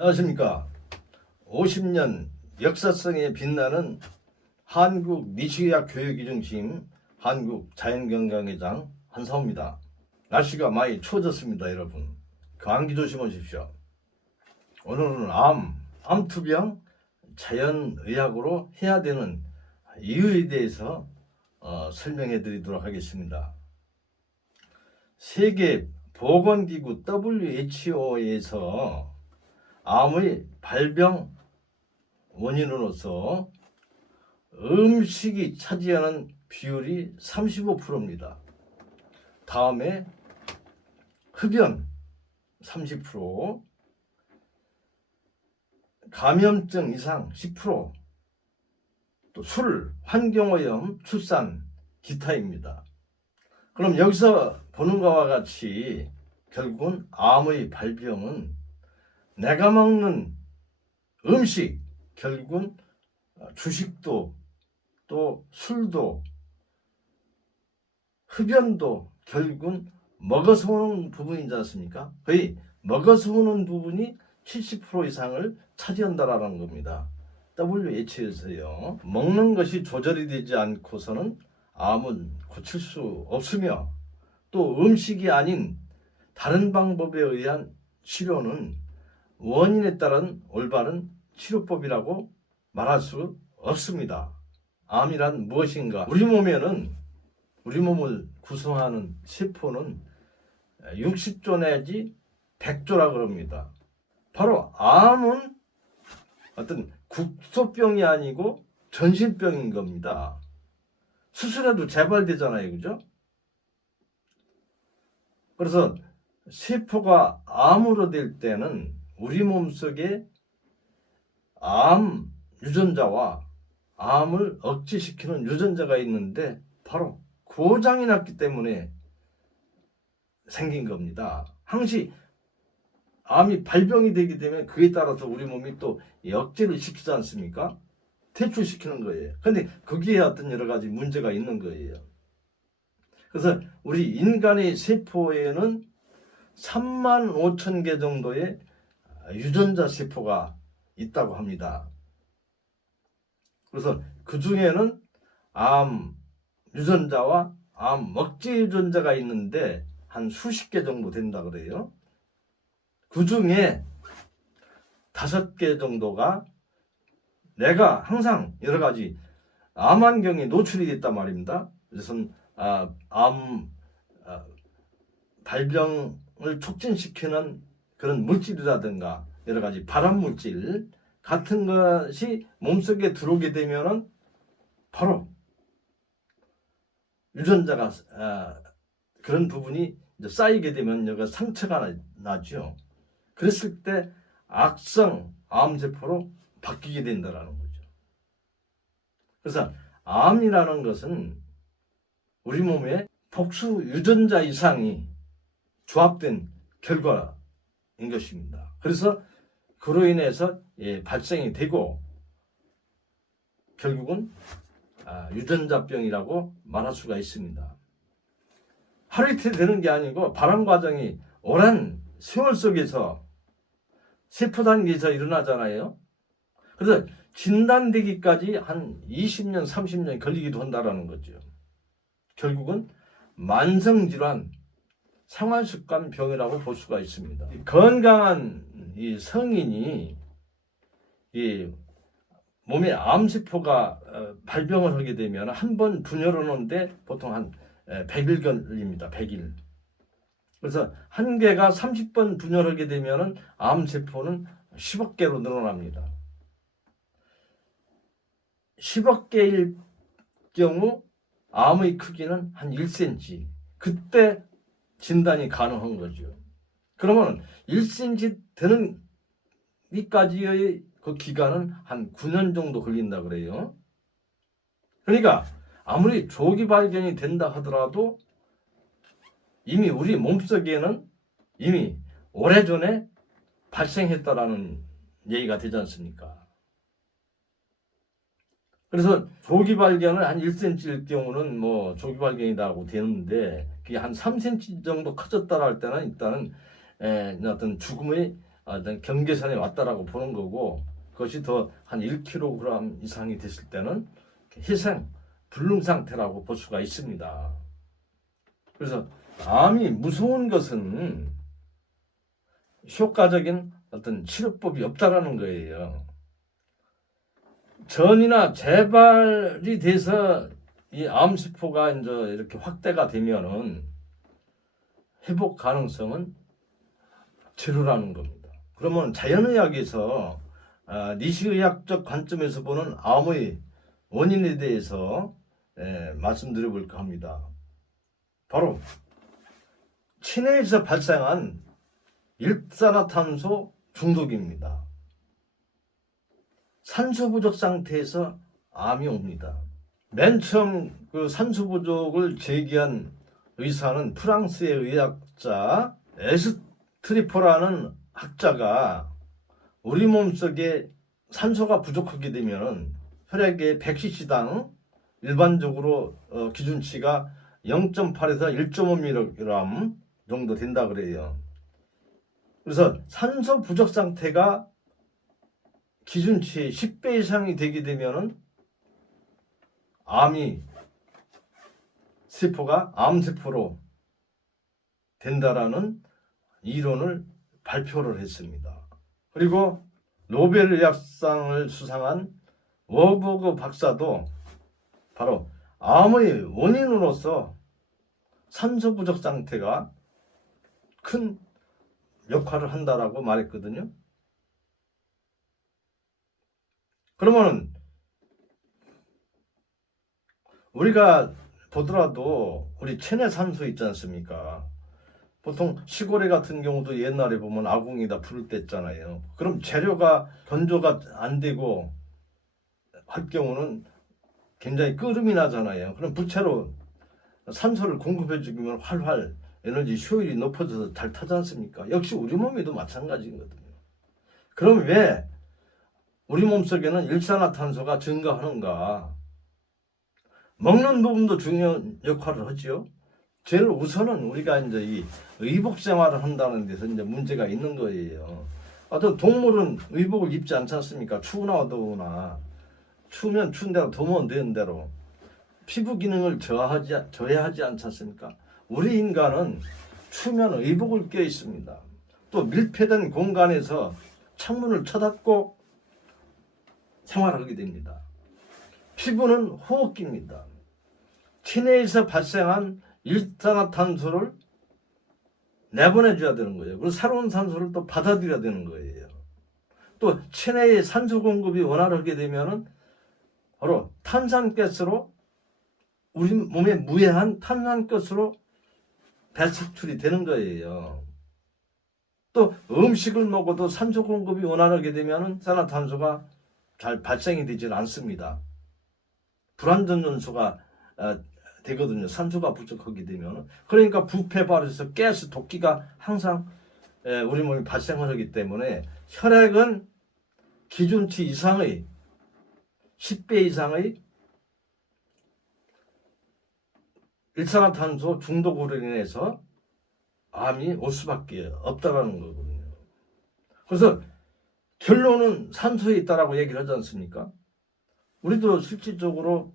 안녕하십니까. 50년 역사성에 빛나는 한국 미취학 교육의 중심 한국자연건강회장 한사호입니다. 날씨가 많이 추워졌습니다. 여러분 감기 조심하십시오. 오늘은 암투병 자연의학으로 해야 되는 이유에 대해서 설명해 드리도록 하겠습니다. 세계보건기구 WHO에서 암의 발병 원인으로서 음식이 차지하는 비율이 35%입니다. 다음에 흡연 30%, 감염증 이상 10%, 또 술, 환경오염, 출산, 기타입니다. 그럼 여기서 보는 것과 같이 결국은 암의 발병은 내가 먹는 음식, 결국은 주식도 또 술도 흡연도 결국은 먹어서 오는 부분이지 않습니까? 거의 먹어서 오는 부분이 70% 이상을 차지한다라는 겁니다. WHO에서요. 먹는 것이 조절이 되지 않고서는 암은 고칠 수 없으며 또 음식이 아닌 다른 방법에 의한 치료는 원인에 따른 올바른 치료법이라고 말할 수 없습니다. 암이란 무엇인가? 우리 몸에는 우리 몸을 구성하는 세포는 60조 내지 100조라 그럽니다. 바로 암은 어떤 국소병이 아니고 전신병인 겁니다. 수술해도 재발되잖아요. 그죠? 그래서 세포가 암으로 될 때는 우리 몸속에 암 유전자와 암을 억제시키는 유전자가 있는데 바로 고장이 났기 때문에 생긴 겁니다. 항시 암이 발병이 되게 되면 그에 따라서 우리 몸이 또 억제를 시키지 않습니까? 퇴출시키는 거예요. 근데 거기에 어떤 여러 가지 문제가 있는 거예요. 그래서 우리 인간의 세포에는 35,000개 정도의 유전자 세포가 있다고 합니다. 그래서 그 중에는 암 유전자와 암 억제 유전자가 있는데 한 수십 개 정도 된다 그래요. 그 중에 5개 정도가 내가 항상 여러 가지 암 환경에 노출이 됐단 말입니다. 그래서 암 발병을 촉진시키는 그런 물질이라든가 여러 가지 발암 물질 같은 것이 몸속에 들어오게 되면은 바로 유전자가 그런 부분이 이제 쌓이게 되면 여기가 상처가 나죠. 그랬을 때 악성 암세포로 바뀌게 된다는 거죠. 그래서 암이라는 것은 우리 몸에 복수 유전자 이상이 조합된 결과인 것입니다. 그래서 그로 인해서 발생이 되고 결국은 유전자병이라고 말할 수가 있습니다. 하루 이틀 되는 게 아니고 발암 과정이 오랜 세월 속에서 세포 단계에서 일어나잖아요. 그래서 진단되기까지 한 20년, 30년 걸리기도 한다는 거죠. 결국은 만성질환, 생활습관병이라고 볼 수가 있습니다. 건강한 이 성인이 이 몸에 암세포가 발병을 하게 되면 한 번 분열을 하는데 보통 한 100일 걸립니다. 100일. 그래서 한 개가 30번 분열하게 되면 암세포는 10억 개로 늘어납니다. 10억 개일 경우 암의 크기는 한 1cm. 그때 진단이 가능한 거죠. 그러면 1cm 되는 이까지의 그 기간은 한 9년 정도 걸린다 그래요. 그러니까 아무리 조기 발견이 된다 하더라도 이미 우리 몸속에는 이미 오래전에 발생했다라는 얘기가 되지 않습니까? 그래서 조기 발견을 한 1cm일 경우는 뭐 조기 발견이라고 되는데 그게 한 3cm 정도 커졌다 할 때는 일단은 어떤 죽음의 경계선에 왔다라고 보는 거고, 그것이 더 한 1kg 이상이 됐을 때는 희생, 불능 상태라고 볼 수가 있습니다. 그래서 암이 무서운 것은 효과적인 어떤 치료법이 없다라는 거예요. 전이나 재발이 돼서 이 암세포가 이제 이렇게 확대가 되면은 회복 가능성은 제로라는 겁니다. 그러면 자연의학에서 니시의학적 관점에서 보는 암의 원인에 대해서 말씀드려 볼까 합니다. 바로 체내에서 발생한 일산화탄소 중독입니다. 산소 부족 상태에서 암이 옵니다. 맨 처음 그 산소 부족을 제기한 의사는 프랑스의 의학자 에스트리포라는 학자가 우리 몸속에 산소가 부족하게 되면 혈액의 100cc당 일반적으로 기준치가 0.8에서 1.5mg 정도 된다 그래요. 그래서 산소 부족 상태가 기준치의 10배 이상이 되게 되면은 암이 세포가 암세포로 된다라는 이론을 발표를 했습니다. 그리고 노벨의학상을 수상한 워버그 박사도 바로 암의 원인으로서 산소 부족 상태가 큰 역할을 한다라고 말했거든요. 그러면 우리가 보더라도 우리 체내 산소 있지 않습니까? 보통 시골에 같은 경우도 옛날에 보면 아궁이다 불을 뗐잖아요. 그럼 재료가 건조가 안 되고 할 경우는 굉장히 끓음이 나잖아요. 그럼 부채로 산소를 공급해 주면 활활 에너지 효율이 높아져서 잘 타지 않습니까? 역시 우리 몸에도 마찬가지거든요. 그럼 왜 우리 몸속에는 일산화탄소가 증가하는가? 먹는 부분도 중요한 역할을 하죠. 제일 우선은 우리가 이제 이 의복 생활을 한다는 데서 이제 문제가 있는 거예요. 어떤 동물은 의복을 입지 않지 않습니까? 추우나 더우나. 추우면 추운 대로, 더우면 더운 대로. 피부 기능을 저해하지 않지 않습니까? 우리 인간은 추우면 의복을 껴 있습니다. 또 밀폐된 공간에서 창문을 쳐닫고 생활하게 됩니다. 피부는 호흡기입니다. 체내에서 발생한 일산화탄소를 내보내줘야 되는 거예요. 그리고 새로운 산소를 또 받아들여야 되는 거예요. 또 체내의 산소 공급이 원활하게 되면은 바로 탄산가스로 우리 몸에 무해한 탄산가스로 배출이 되는 거예요. 또 음식을 먹어도 산소 공급이 원활하게 되면은 일산화탄소가 잘 발생이 되질 않습니다. 불완전 연소가 되거든요. 산소가 부족하게 되면. 그러니까 부패 발에서 가스 독기가 항상 우리 몸에 발생을 하기 때문에 혈액은 기준치 이상의 10배 이상의 일산화탄소 중독으로 인해서 암이 올 수밖에 없다라는 거거든요. 그래서 결론은 산소에 있다라고 얘기를 하지 않습니까? 우리도 실질적으로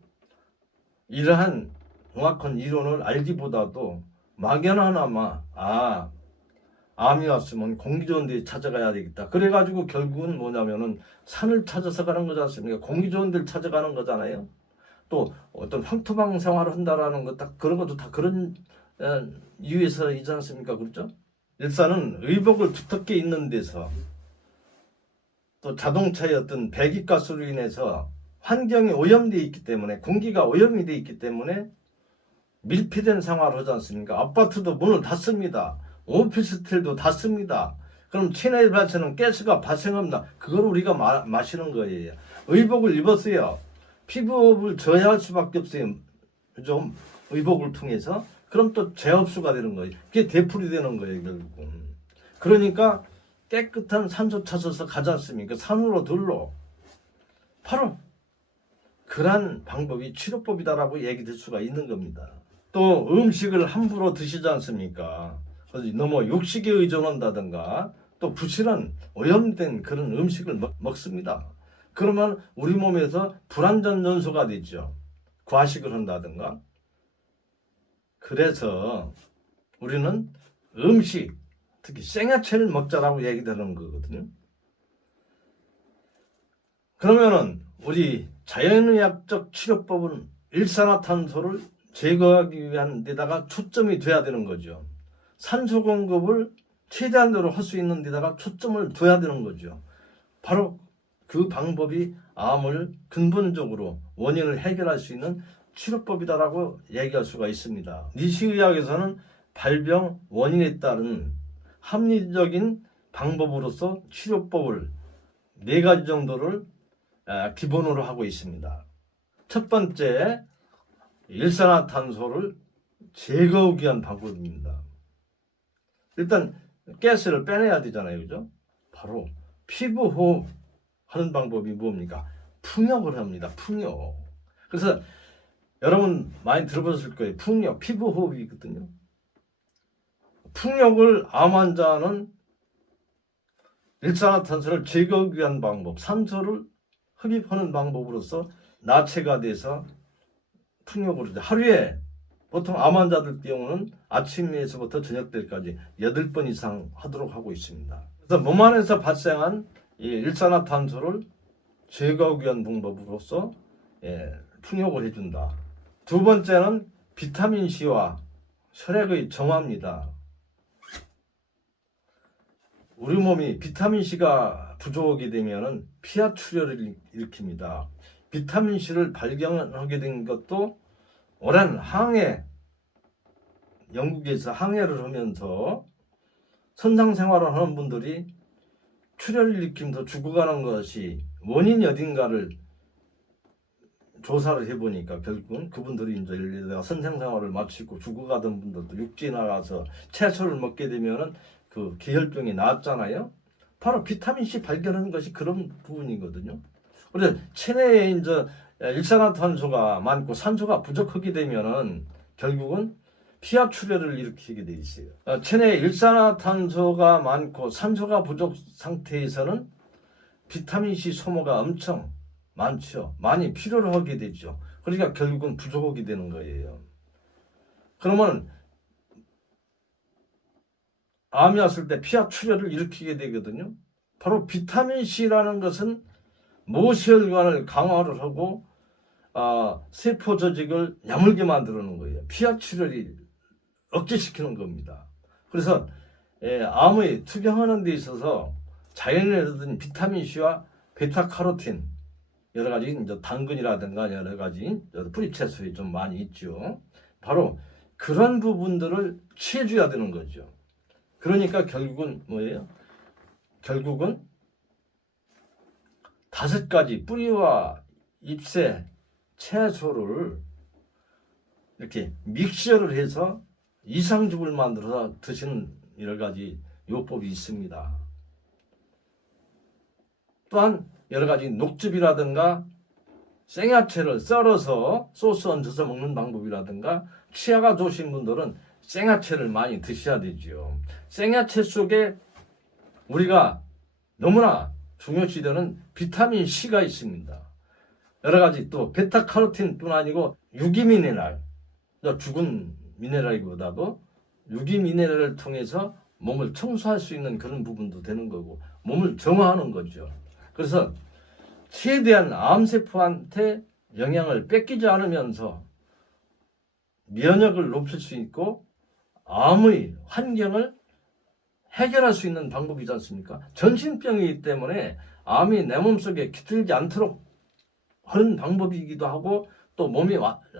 이러한 정확한 이론을 알기보다도 막연하나마 암이 왔으면 공기 좋은 데 찾아가야 되겠다. 그래가지고 결국은 뭐냐면은 산을 찾아서 가는 거지 않습니까? 공기 좋은 데를 찾아가는 거잖아요. 또 어떤 황토방 생활을 한다라는 것, 딱 그런 것도 다 그런 이유에서이지 않습니까? 그렇죠? 일산은 의복을 두텁게 입는 데서 또 자동차의 어떤 배기가스로 인해서 환경이 오염되어 있기 때문에, 공기가 오염이 되어 있기 때문에 밀폐된 생활을 하지 않습니까? 아파트도 문을 닫습니다. 오피스텔도 닫습니다. 그럼 체내에 발생하는 가스가 발생합니다. 그걸 우리가 마시는 거예요. 의복을 입었어요. 피부를 저해할 수밖에 없어요. 좀 의복을 통해서. 그럼 또 재흡수가 되는 거예요. 그게 되풀이 되는 거예요, 결국은. 그러니까 깨끗한 산소 찾아서 가지 않습니까? 산으로 들러. 바로 그러한 방법이 치료법이다라고 얘기될 수가 있는 겁니다. 또 음식을 함부로 드시지 않습니까? 너무 육식에 의존한다든가 또 부실한 오염된 그런 음식을 먹습니다. 그러면 우리 몸에서 불완전 연소가 되죠. 과식을 한다든가. 그래서 우리는 음식, 특히 생야채를 먹자라고 얘기되는 거거든요. 그러면은 우리 자연의학적 치료법은 일산화탄소를 제거하기 위한 데다가 초점이 돼야 되는 거죠. 산소 공급을 최대한으로 할 수 있는 데다가 초점을 둬야 되는 거죠. 바로 그 방법이 암을 근본적으로 원인을 해결할 수 있는 치료법이다라고 얘기할 수가 있습니다. 니시의학에서는 발병 원인에 따른 합리적인 방법으로서 치료법을 4가지 정도를 기본으로 하고 있습니다. 첫 번째, 일산화탄소를 제거하기 위한 방법입니다. 일단 가스를 빼내야 되잖아요, 그죠? 바로 피부 호흡 하는 방법이 뭡니까? 풍욕을 합니다. 풍욕. 그래서 여러분 많이 들어보셨을 거예요. 풍욕, 피부 호흡이거든요. 풍욕을 암 환자는 일산화탄소를 제거하기 위한 방법, 산소를 흡입하는 방법으로서 나체가 돼서 풍욕을 하루에 보통 암 환자들 경우는 아침에서부터 저녁 때까지 8번 이상 하도록 하고 있습니다. 그래서 몸 안에서 발생한 이 일산화탄소를 제거하기 위한 방법으로서 풍욕을 해준다. 두 번째는 비타민C와 혈액의 정화입니다. 우리 몸이 비타민C가 부족하게 되면 피하출혈을 일으킵니다. 비타민C를 발견하게 된 것도 오랜 항해, 영국에서 항해를 하면서 선상 생활을 하는 분들이 출혈을 일으키면서 죽어가는 것이 원인이 어딘가를 조사를 해보니까 결국은 그분들이 이제 선상 생활을 마치고 죽어가던 분들도 육지에 나가서 채소를 먹게 되면은 그 기혈병이 나왔잖아요. 바로 비타민C 발견하는 것이 그런 부분이거든요. 그래서 체내에 이제 일산화탄소가 많고 산소가 부족하게 되면은 결국은 피하출혈을 일으키게 돼 있어요. 체내에 일산화탄소가 많고 산소가 부족 상태에서는 비타민C 소모가 엄청 많죠. 많이 필요로 하게 되죠. 그러니까 결국은 부족하게 되는 거예요. 그러면 암이 왔을 때 피하출혈을 일으키게 되거든요. 바로 비타민C라는 것은 모세혈관을 강화를 하고 세포 조직을 야물게 만드는 거예요. 피하출혈이 억제시키는 겁니다. 그래서 암의 투병하는 데 있어서 자연에 얻은 비타민C와 베타카로틴 여러 가지 이제 당근이라든가 여러 가지 뿌리채소에 좀 많이 있죠. 바로 그런 부분들을 취해줘야 되는 거죠. 그러니까 결국은 뭐예요? 결국은 5가지 뿌리와 잎새, 채소를 이렇게 믹셔를 해서 이상죽을 만들어서 드시는 여러 가지 요법이 있습니다. 또한 여러 가지 녹즙이라든가 생야채를 썰어서 소스 얹어서 먹는 방법이라든가 치아가 좋으신 분들은 생야채를 많이 드셔야 되죠. 생야채 속에 우리가 너무나 중요시되는 비타민C가 있습니다. 여러 가지 또 베타카로틴뿐 아니고 유기미네랄, 죽은 미네랄보다도 유기미네랄을 통해서 몸을 청소할 수 있는 그런 부분도 되는 거고 몸을 정화하는 거죠. 그래서 최대한 암세포한테 영향을 뺏기지 않으면서 면역을 높일 수 있고 암의 환경을 해결할 수 있는 방법이지 않습니까? 전신병이기 때문에 암이 내 몸속에 깃들지 않도록 하는 방법이기도 하고 또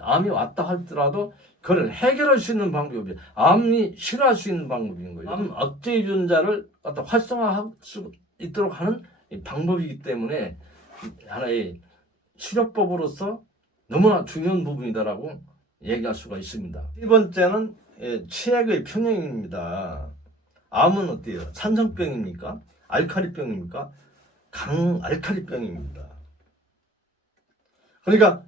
암이 왔다 하더라도 그걸 해결할 수 있는 방법이에요. 암이 싫어할 수 있는 방법인 거예요. 암 억제 유전자를 활성화할 수 있도록 하는 방법이기 때문에 하나의 치료법으로서 너무나 중요한 부분이다라고 얘기할 수가 있습니다. 2번째는 치액의 평형입니다. 암은 어때요? 산성병입니까? 알칼리병입니까? 강알칼리병입니다. 그러니까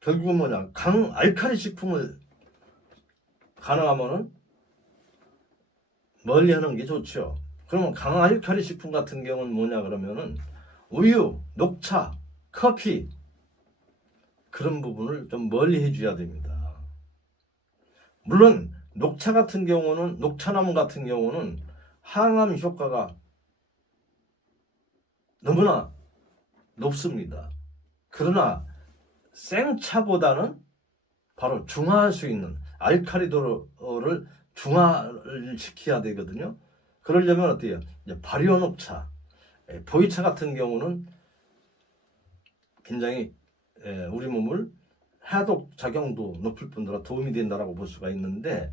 결국은 뭐냐? 강알칼리 식품을 가능하면은 멀리 하는 게 좋죠. 그러면 강알칼리 식품 같은 경우는 뭐냐 그러면은 우유, 녹차, 커피 그런 부분을 좀 멀리 해줘야 됩니다. 물론 녹차 같은 경우는 녹차나무 같은 경우는 항암 효과가 너무나 높습니다. 그러나 생차보다는 바로 중화할 수 있는 알칼리도를 중화를 시켜야 되거든요. 그러려면 어때요? 이제 발효 녹차, 보이차 같은 경우는 굉장히 우리 몸을 해독 작용도 높일 뿐더러 도움이 된다라고 볼 수가 있는데,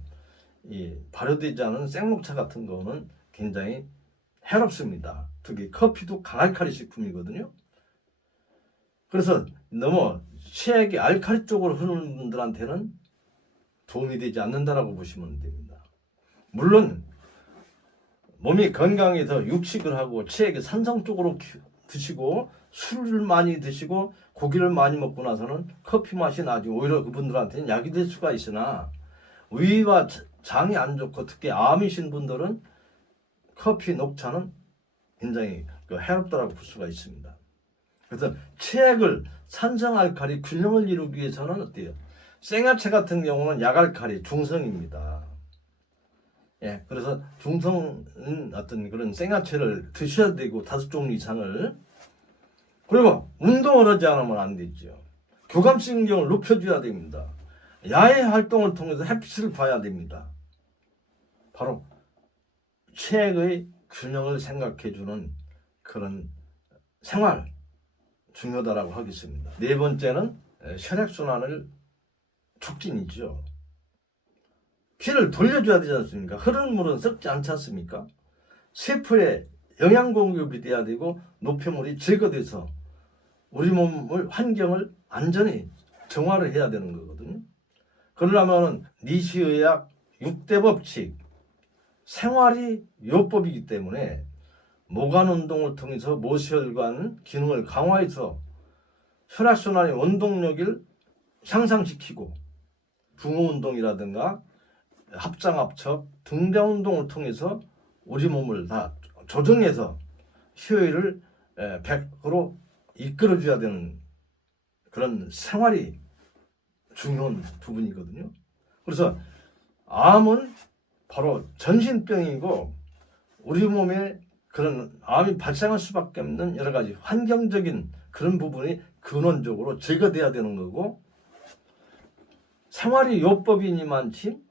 이 발효되지 않은 생녹차 같은 거는 굉장히 해롭습니다. 특히 커피도 강알칼리 식품이거든요. 그래서 너무 체액이 알칼리 쪽으로 흐르는 분들한테는 도움이 되지 않는다라고 보시면 됩니다. 물론 몸이 건강해서 육식을 하고 체액이 산성 쪽으로 드시고 술을 많이 드시고 고기를 많이 먹고 나서는 커피 맛이 나지 오히려 그분들한테는 약이 될 수가 있으나, 위와 장이 안 좋고 특히 암이신 분들은 커피, 녹차는 굉장히 해롭다라고 볼 수가 있습니다. 그래서 체액을 산성알칼리 균형을 이루기 위해서는 어때요? 생야채 같은 경우는 약알칼리 중성입니다. 예, 그래서 중성은 어떤 그런 생야채를 드셔야 되고 5종류 이상을. 그리고 운동을 하지 않으면 안 되죠. 교감신경을 높여줘야 됩니다. 야외 활동을 통해서 햇빛을 봐야 됩니다. 바로 체액의 균형을 생각해주는 그런 생활 중요하다고 하겠습니다. 네 번째는 혈액순환을 촉진이죠. 피를 돌려줘야 되지 않습니까? 흐르는 물은 썩지 않지 않습니까? 세포에 영양 공급이 돼야 되고 노폐물이 제거돼서 우리 몸을 환경을 안전히 정화를 해야 되는 거거든요. 그러려면 니시의학 6대 법칙, 생활이 요법이기 때문에 모관 운동을 통해서 모세혈관 기능을 강화해서 혈액순환의 원동력을 향상시키고, 붕어 운동이라든가 합장합척, 등장 운동을 통해서 우리 몸을 다 조정해서 효율을 100% 이끌어줘야 되는 그런 생활이 중요한 부분이거든요. 그래서 암은 바로 전신병이고, 우리 몸에 그런 암이 발생할 수밖에 없는 여러 가지 환경적인 그런 부분이 근원적으로 제거돼야 되는 거고, 생활이 요법이니만치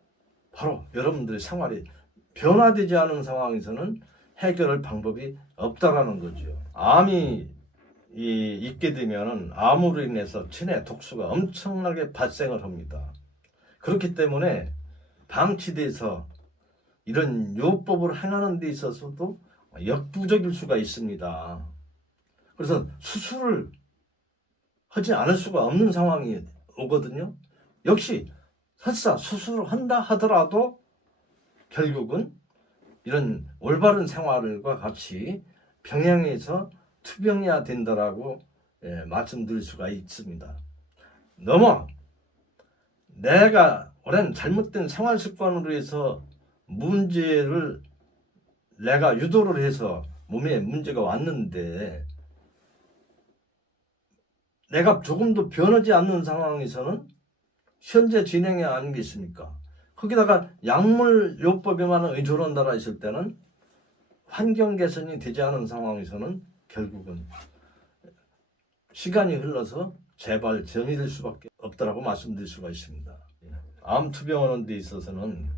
바로 여러분들의 생활이 변화되지 않은 상황에서는 해결할 방법이 없다라는 거죠. 암이 있게 되면 암으로 인해서 체내 독소가 엄청나게 발생을 합니다. 그렇기 때문에 방치돼서 이런 요법을 행하는 데 있어서도 역부족일 수가 있습니다. 그래서 수술을 하지 않을 수가 없는 상황이 오거든요. 역시 설사 수술을 한다 하더라도 결국은 이런 올바른 생활과 같이 병행해서 투병해야 된다라고 말씀드릴 수가 있습니다. 너무 내가 오랜 잘못된 생활 습관으로 해서 문제를 내가 유도를 해서 몸에 문제가 왔는데, 내가 조금도 변하지 않는 상황에서는 현재 진행이 아니겠습니까? 거기다가 약물 요법에만 의존한다라 했을 때는 환경 개선이 되지 않은 상황에서는 결국은 시간이 흘러서 재발 전이될 수밖에 없다라고 말씀드릴 수가 있습니다. 암 투병하는 데 있어서는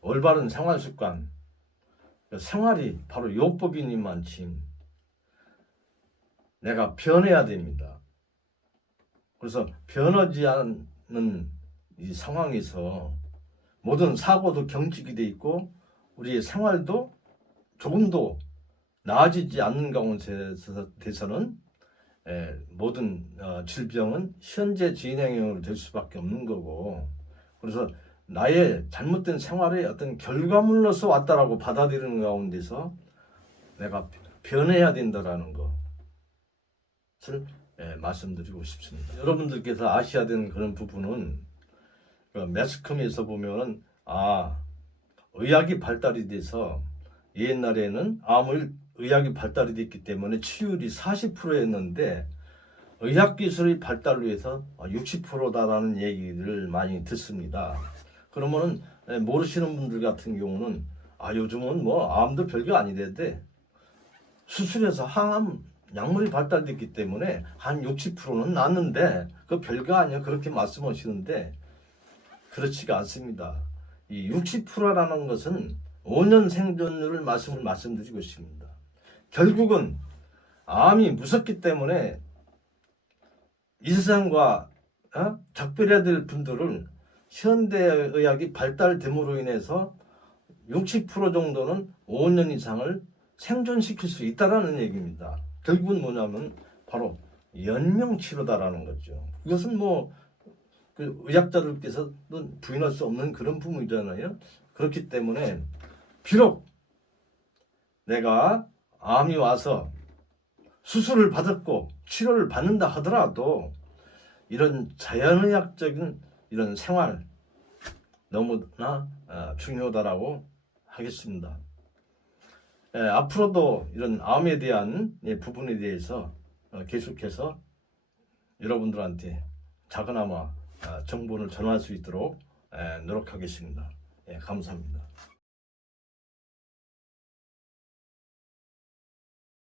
올바른 생활 습관, 생활이 바로 요법이니만큼 내가 변해야 됩니다. 그래서 변하지 않는 이 상황에서 모든 사고도 경직이 돼 있고 우리의 생활도 조금도 나아지지 않는 가운데서는 모든 질병은 현재 진행형으로 될 수밖에 없는 거고, 그래서 나의 잘못된 생활의 어떤 결과물로서 왔다라고 받아들이는 가운데서 내가 변해야 된다라는 것을 말씀드리고 싶습니다. 여러분들께서 아셔야 되는 그런 부분은 매스컴에서 보면은 의학이 발달이 돼서 옛날에는 의학이 발달이 됐기 때문에 치율이 40%였는데 의학기술의 발달로 해서 60%다라는 얘기를 많이 듣습니다. 그러면은 모르시는 분들 같은 경우는 요즘은 뭐 암도 별거 아니던데 수술해서 항암 약물이 발달됐기 때문에 한 60%는 낫는데 그 별거 아니야 그렇게 말씀하시는데 그렇지가 않습니다. 이 60%라는 것은 5년 생존율을 말씀드리고 있습니다. 결국은 암이 무섭기 때문에 이 세상과 작별해야 될 분들은 현대의학이 발달됨으로 인해서 60% 정도는 5년 이상을 생존시킬 수 있다라는 얘기입니다. 결국은 뭐냐면 바로 연명치료다라는 거죠. 이것은 그 의학자들께서는 부인할 수 없는 그런 부분이잖아요. 그렇기 때문에 비록 내가 암이 와서 수술을 받았고 치료를 받는다 하더라도 이런 자연의학적인 이런 생활 너무나 중요하다라고 하겠습니다. 앞으로도 이런 암에 대한 부분에 대해서 계속해서 여러분들한테 작은아마 정보를 전할 수 있도록 노력하겠습니다. 감사합니다.